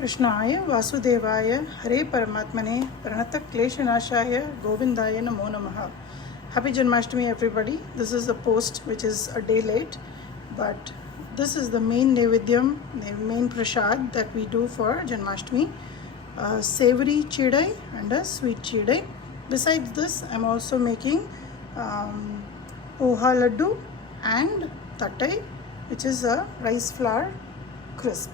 कृष्णाय वासुदेवाय हरे परमात्मने प्रणतक्लेशनाशाय गोविंदाय नमो नमः. Happy Janmashtami everybody. This is a post which is a day late, but this is the main Nevidyam, the main prasad that we do for Janmashtami. A savory Cheedai and a sweet Cheedai. Besides this, I'm also making poha laddu and tattai, which is a rice flour crisp.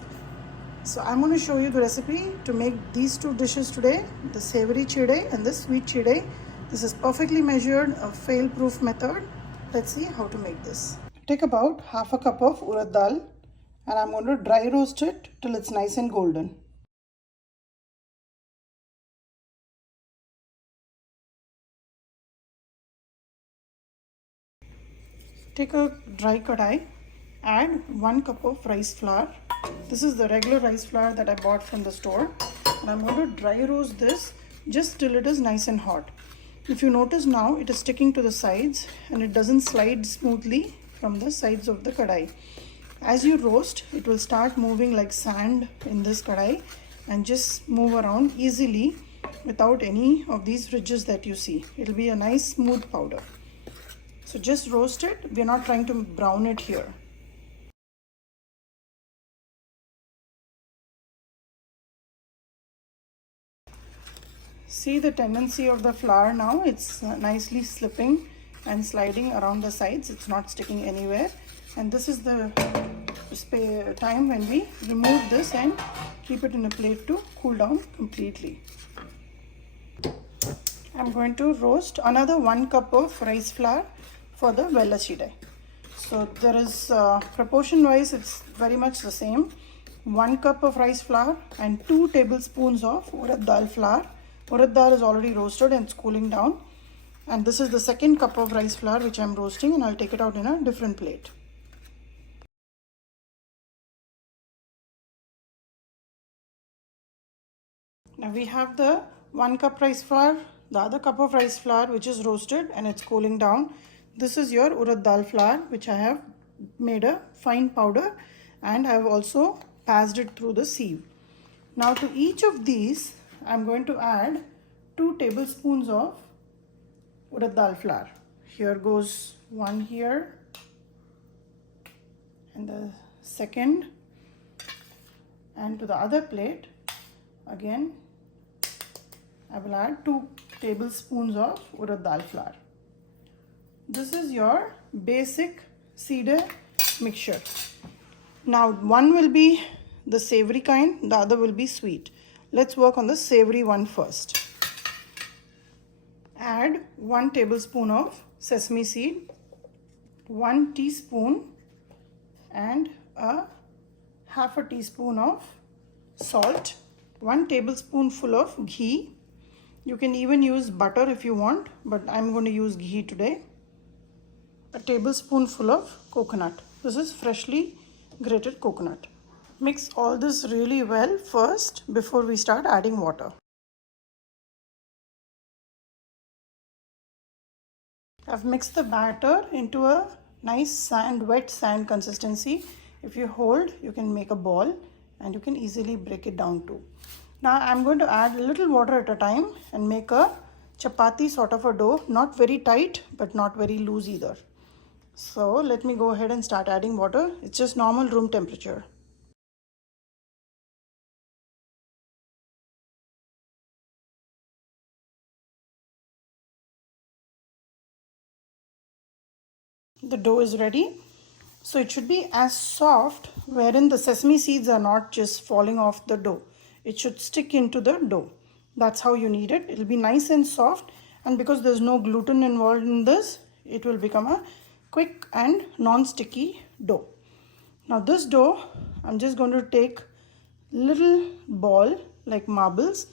So I'm going to show you the recipe to make these two dishes today, the savory cheedai and the sweet cheedai. This is perfectly measured, a fail-proof method. Let's see how to make this. Take about half a cup of urad dal and I'm going to dry roast it till it's nice and golden. Take a dry kadai, add 1 cup of rice flour. This is the regular rice flour that I bought from the store. And I'm going to dry roast this just till it is nice and hot. If you notice now, it is sticking to the sides and it doesn't slide smoothly from the sides of the kadai. As you roast, it will start moving like sand in this kadai and just move around easily without any of these ridges that you see. It will be a nice smooth powder. So just roast it. We're not trying to brown it here. See the tendency of the flour now. It's nicely slipping and sliding around the sides. It's not sticking anywhere. And this is the time when we remove this and keep it in a plate to cool down completely. I'm going to roast another 1 cup of rice flour for the Vella Cheedai. So there is proportion wise, it's very much the same. 1 cup of rice flour and 2 tablespoons of urad dal flour. Urad dal is already roasted and it's cooling down. And this is the second cup of rice flour which I'm roasting, and I'll take it out in a different plate. Now we have the 1 cup rice flour, the other cup of rice flour which is roasted and it's cooling down. This is your urad dal flour which I have made a fine powder, and I have also passed it through the sieve. Now to each of these I'm going to add 2 tablespoons of urad dal flour. Here goes one here and the second, and to the other plate again I will add 2 tablespoons of urad dal flour. This is your basic Cheedai mixture. Now one will be the savory kind, the other will be sweet. Let's work on the savory one first. Add 1 tablespoon of sesame seed, 1 teaspoon and half a teaspoon of salt, 1 tablespoonful of ghee. You can even use butter if you want, but I'm going to use ghee today. A tablespoonful of coconut. This is freshly grated coconut. Mix all this really well first before we start adding water. I've mixed the batter into a nice wet sand consistency. If you hold, you can make a ball and you can easily break it down too. Now I'm going to add a little water at a time and make a chapati sort of a dough, not very tight but not very loose either. So let me go ahead and start adding water. It's just normal room temperature. The dough is ready. So it should be as soft wherein the sesame seeds are not just falling off the dough. It should stick into the dough. That's how you need it. It will be nice and soft, and because there's no gluten involved in this, it will become a quick and non-sticky dough. Now this dough, I'm just going to take little ball like marbles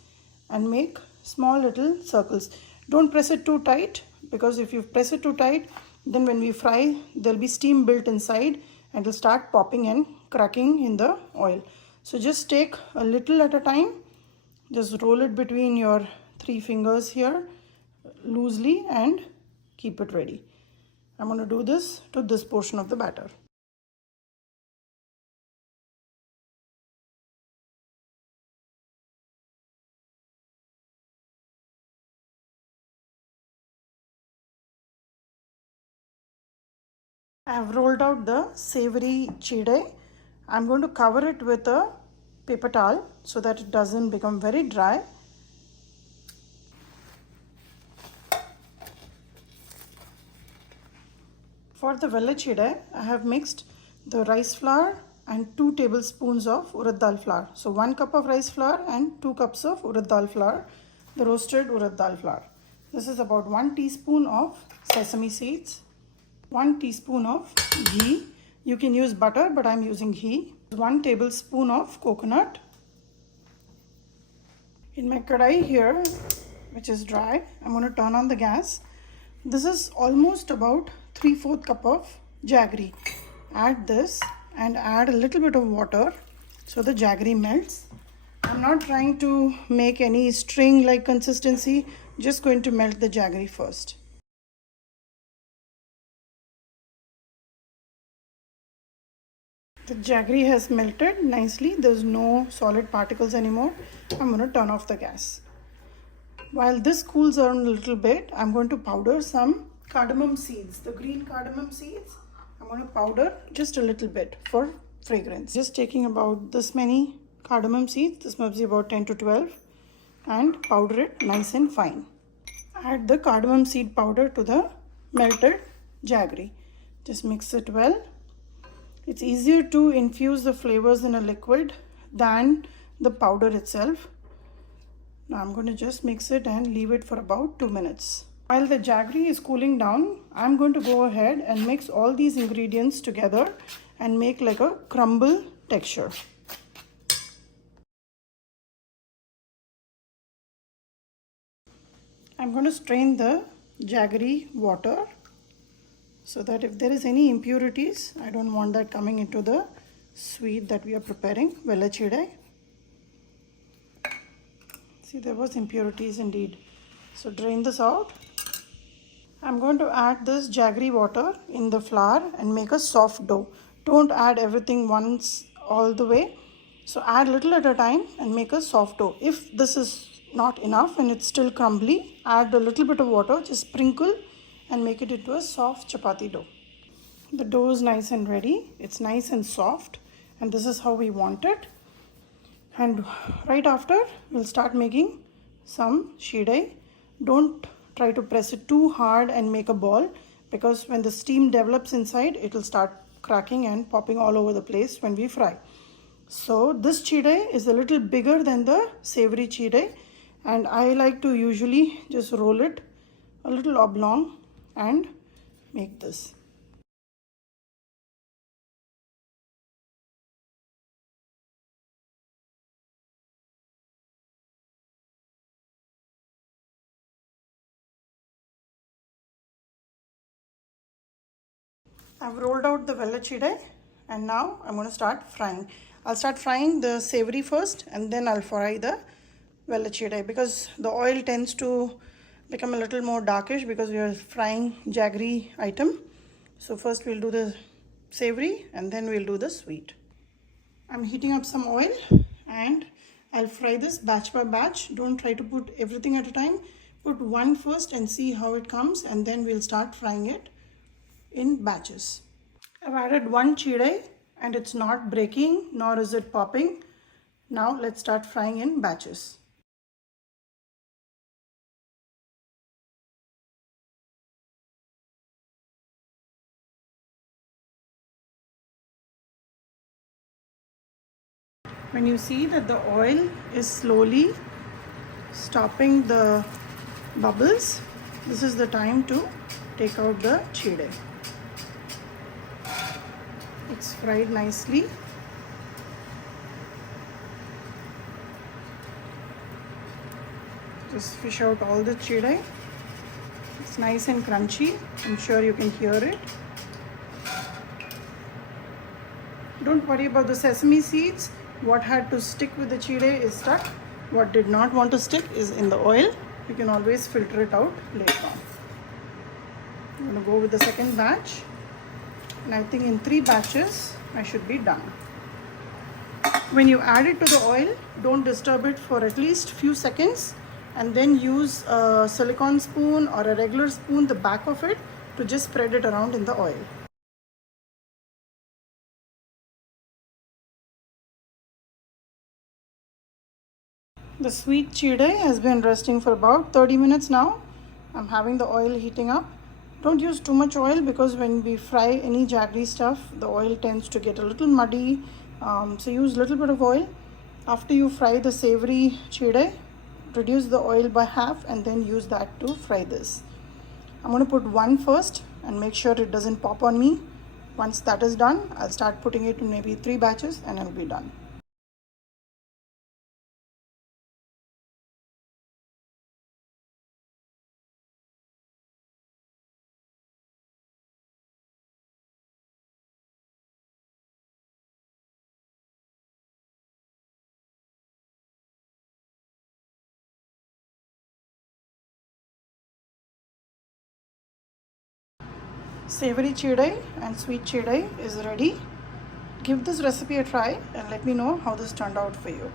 and make small little circles. Don't press it too tight, because if you press it too tight, then when we fry, there'll be steam built inside and it'll start popping and cracking in the oil. So just take a little at a time. Just roll it between your 3 fingers here loosely and keep it ready. I'm going to do this to this portion of the batter. I have rolled out the savory cheedai. I'm going to cover it with a paper towel so that it doesn't become very dry. For the Vella cheedai, I have mixed the rice flour and 2 tablespoons of urad dal flour. So 1 cup of rice flour and 2 cups of urad dal flour, the roasted urad dal flour. This is about 1 teaspoon of sesame seeds, 1 teaspoon of ghee. You can use butter, but I'm using ghee. 1 tablespoon of coconut. In my kadai here, which is dry, I'm going to turn on the gas. This is almost about 3/4 cup of jaggery. Add this and add a little bit of water so the jaggery melts. I'm not trying to make any string like consistency, just going to melt the jaggery first. The jaggery has melted nicely. There's no solid particles anymore. I'm going to turn off the gas. While this cools down a little bit, I'm going to powder some cardamom seeds, the green cardamom seeds. I'm going to powder just a little bit for fragrance. Just taking about this many cardamom seeds, this must be about 10 to 12, and powder it nice and fine. Add the cardamom seed powder to the melted jaggery. Just mix it well. It's easier to infuse the flavors in a liquid than the powder itself. Now I'm going to just mix it and leave it for about 2 minutes. While the jaggery is cooling down, I'm going to go ahead and mix all these ingredients together and make like a crumble texture. I'm going to strain the jaggery water so that if there is any impurities, I don't want that coming into the sweet that we are preparing, Vella cheedai. See, there was impurities indeed. So drain this out. I'm going to add this jaggery water in the flour and make a soft dough. Don't add everything once all the way. So add little at a time and make a soft dough. If this is not enough and it's still crumbly, add a little bit of water, just sprinkle and make it into a soft chapati dough. The dough is nice and ready. It's nice and soft, and this is how we want it. And right after, we'll start making some cheedai. Don't try to press it too hard and make a ball, because when the steam develops inside, it will start cracking and popping all over the place when we fry. So this cheedai is a little bigger than the savory cheedai, and I like to usually just roll it a little oblong and make this. I've rolled out the Vella cheedai and now I'm going to start frying. I'll start frying the savory first and then I'll fry the Vella cheedai, because the oil tends to become a little more darkish because we are frying jaggery item. So first we'll do the savory and then we'll do the sweet. I'm heating up some oil and I'll fry this batch by batch. Don't try to put everything at a time. Put one first and see how it comes, and then we'll start frying it in batches. I've added one cheedai and it's not breaking nor is it popping. Now let's start frying in batches. When you see that the oil is slowly stopping the bubbles, this is the time to take out the cheedai. It's fried nicely. Just fish out all the cheedai. It's nice and crunchy. I'm sure you can hear it. Don't worry about the sesame seeds. What had to stick with the cheedai is stuck. What did not want to stick is in the oil. You can always filter it out later on. I'm going to go with the second batch. And I think in 3 batches, I should be done. When you add it to the oil, don't disturb it for at least few seconds, and then use a silicone spoon or a regular spoon, the back of it, to just spread it around in the oil. The sweet cheedai has been resting for about 30 minutes now. I'm having the oil heating up. Don't use too much oil because when we fry any jaggery stuff, the oil tends to get a little muddy. So use a little bit of oil. After you fry the savory cheedai, reduce the oil by half and then use that to fry this. I'm going to put one first and make sure it doesn't pop on me. Once that is done, I'll start putting it in maybe 3 batches and it'll be done. Savory cheedai and sweet cheedai is ready. Give this recipe a try and let me know how this turned out for you.